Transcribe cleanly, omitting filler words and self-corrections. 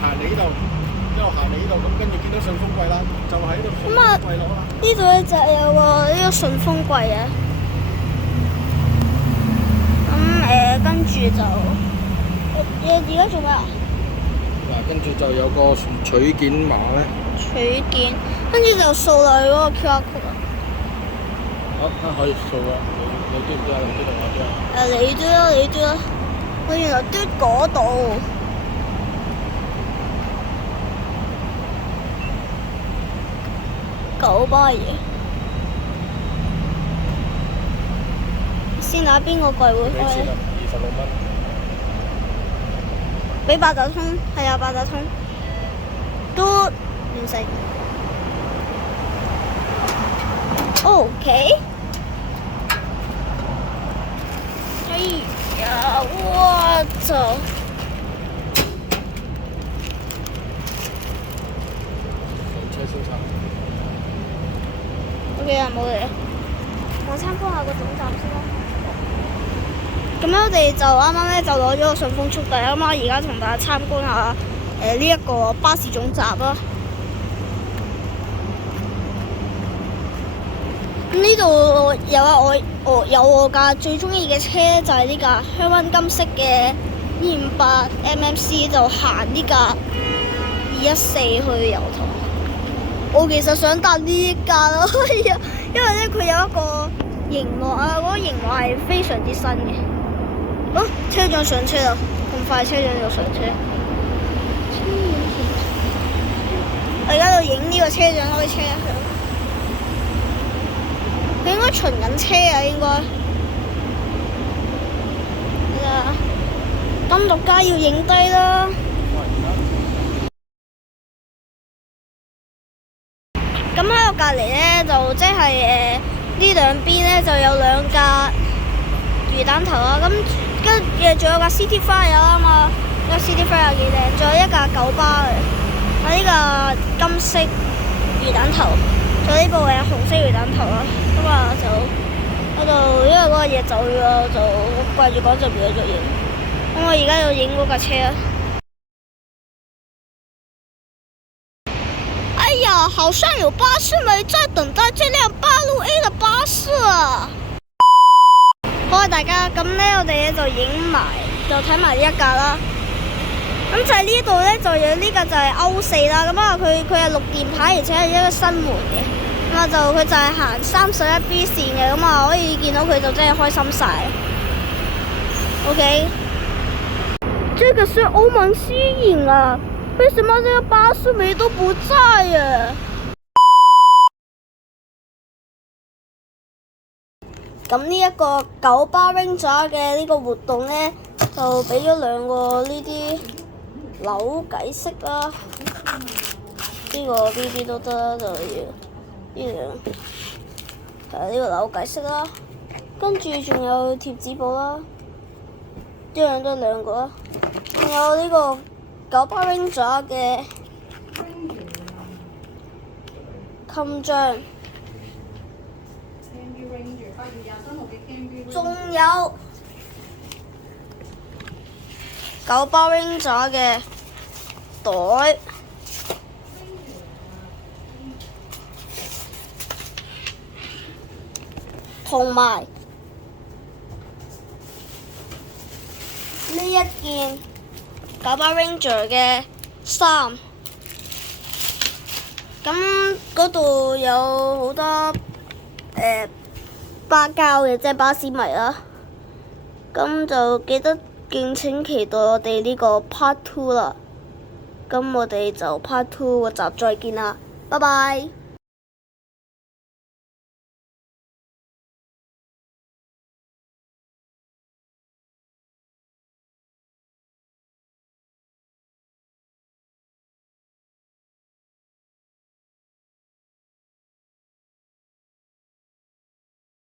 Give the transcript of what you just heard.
行嚟呢度，一路行嚟呢度，咁跟住見到順豐櫃啦，就喺度順豐櫃攞啦。呢度咧就有個呢個順豐櫃啊。咁跟住就而家做咩啊？嗱，跟住就有個取件碼咧。取件，跟住就掃落去嗰個 QR code 啊。好，可以掃啊！你嘟唔嘟啊？你嘟定我嘟啊？你嘟啦，你嘟啦。我原來嘟嗰度。九巴嘢。先睇邊個櫃會開咧？26蚊。俾八達通，係啊，八達通。嘟完成。OK。哎呀，我操車先生。！OK 啊，冇嘢。我參觀下個總站先啦。咁樣我哋就啱啱咧就攞咗個順豐速遞啊嘛，而家同大家參觀下呢一個巴士總站啦。咁呢度有我架最中意嘅車就係呢架香灣金色嘅258 MMC， 就行呢架214去油塘。我其實想搭呢架咯，因為咧佢有一個熒幕啊，嗰個熒幕係非常之新嘅。好，車長上車啦！咁快車長就上車。我而家度影呢個車長開車啊！佢應該巡緊車啊，應該。係啊，金獨家要影低啦。咁喺我隔離咧，就即係呢兩邊咧就有兩架魚蛋頭啦。咁跟住仲有架 City Flyer 啊嘛，呢個 City Flyer 幾靚，仲有一架九巴嘅，呢個金色魚蛋頭，仲有呢部係紅色魚蛋頭啦。咁啊就嗰度，因為嗰個嘢走咗，就掛住講就唔記得咗影。咁我而家要影嗰架車啊！哎呀，好像有巴士沒在等待這輛八路 A 的巴士啊！好啊，大家咁咧，我哋咧就影埋，就睇埋呢一架啦。咁就係呢度咧，就有呢架就係歐4啦。咁啊，佢係綠電牌，而且係一個新門嘅。咁啊，佢就係行31B 線嘅。咁啊，可以見到佢就真係開心晒。OK， 這個是歐盟西影啊！為什麼這個巴士尾都不在啊？咁呢一個九巴 Ranger 嘅呢個活動呢，就俾咗兩個呢啲扭計骰啦，呢個 BB 都得，就要呢兩呢個扭計骰啦，跟住仲有貼紙簿啦，一樣都兩個啦，仲有呢個九巴 Ranger 嘅襟章。仲有九巴 Ranger 嘅袋，同埋呢一件九巴 Ranger 嘅衫。咁嗰度有好多巴膠嘅，即係巴士迷啦。咁就記得敬請期待我哋呢個 Part 2啦。咁我哋就 Part 2個集再見啦，拜拜。